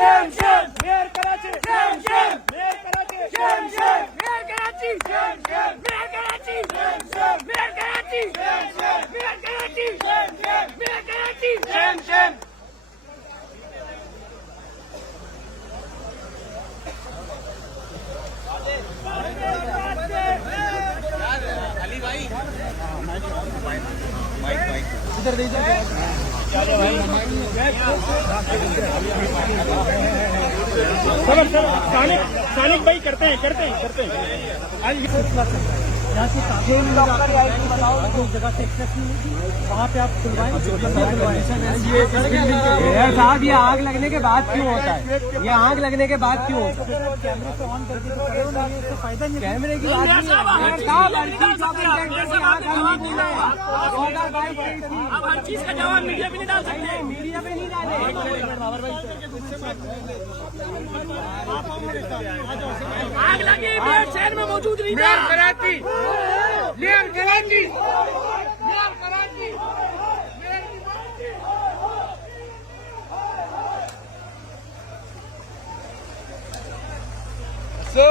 Shem Shem mayor Karachi Shem Shem mayor Karachi Shem Shem mayor Karachi Shem Shem mayor Karachi Shem Shem mayor Karachi Shem Shem mayor Karachi Shem Shem mayor Karachi Shem Shem Ali भाई mic इधर दीजिए सानिक भाई करते हैं यहाँ से जगह से एक्सेस वहाँ पे आप खुलवाएं साहब। ये आग लगने के बाद क्यों होता है? ये आग लगने के बाद क्यों होता है? कैमरे को ऑन करके फायदा नहीं, कैमरे की बात नहीं है। अब हर चीज का जवाब मीडिया पे नहीं डाल सकते, मीडिया पे नहीं डाले। आग लगी शहर में मौजूद नहीं था। कराची कराची कराची सो